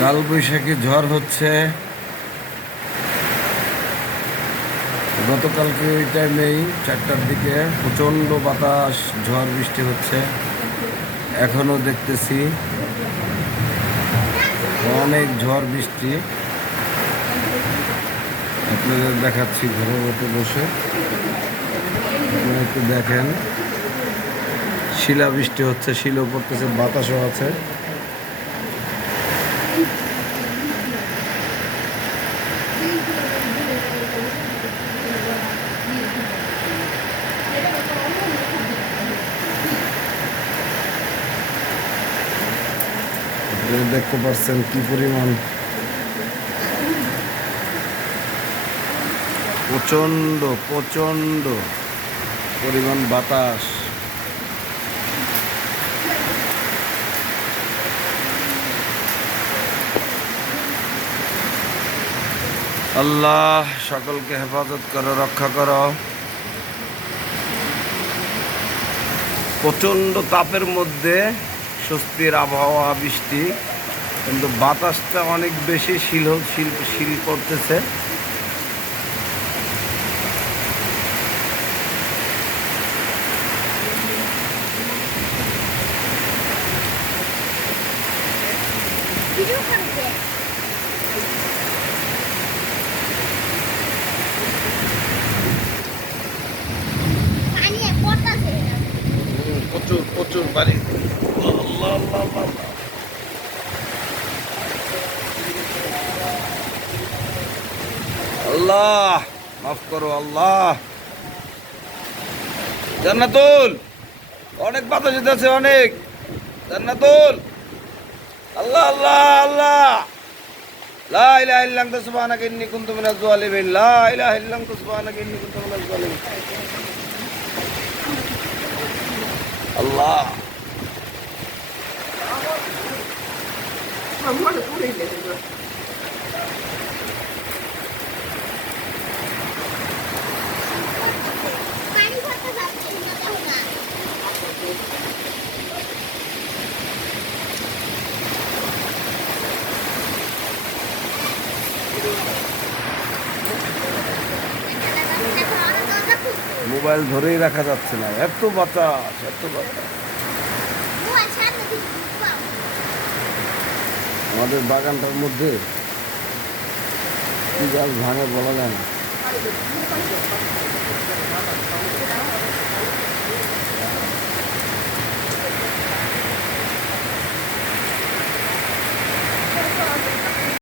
কালবৈশাখী ঝড় হচ্ছে। গতকালকে ওই টাইমেই চারটার দিকে প্রচণ্ড বাতাস, ঝড় বৃষ্টি হচ্ছে। এখনও দেখতেছি অনেক ঝড় বৃষ্টি। আপনাদের দেখাচ্ছি ঘরের মধ্যে বসে একটু দেখেন। শিলা বৃষ্টি হচ্ছে, শিলও পড়তেছে, বাতাসও আছে। দেখতে পাচ্ছেন কি পরিমাণ? প্রচণ্ড প্রচণ্ড পরিমাণ বাতাস। আল্লাহ, সকলকে হেফাজত করো, রক্ষা করো। প্রচণ্ড তাপের মধ্যে স্বস্তির আবহাওয়া, বৃষ্টি, কিন্তু বাতাসটা অনেক বেশি শিল শিল শিল করতেছে। প্রচুর বাড়ি। আল্লাহ, মাফ করো, আল্লাহ। জান্নাতুল, অনেক বাতাস আছে অনেক। জান্নাতুল, আল্লাহ আল্লাহ আল্লাহ। লা ইলাহা ইল্লা আনতা সুবহানাকা ইন্নী কুনতু মিনাজ জালিমিন লা ইলাহা ইল্লা আল্লাহ পানি মোবাইল ধরেই রাখা যাচ্ছে না। এত বাতাস এত বাতাস। আমাদের বাগানটার মধ্যে কি গাছ ভাঙে বলা যায় না।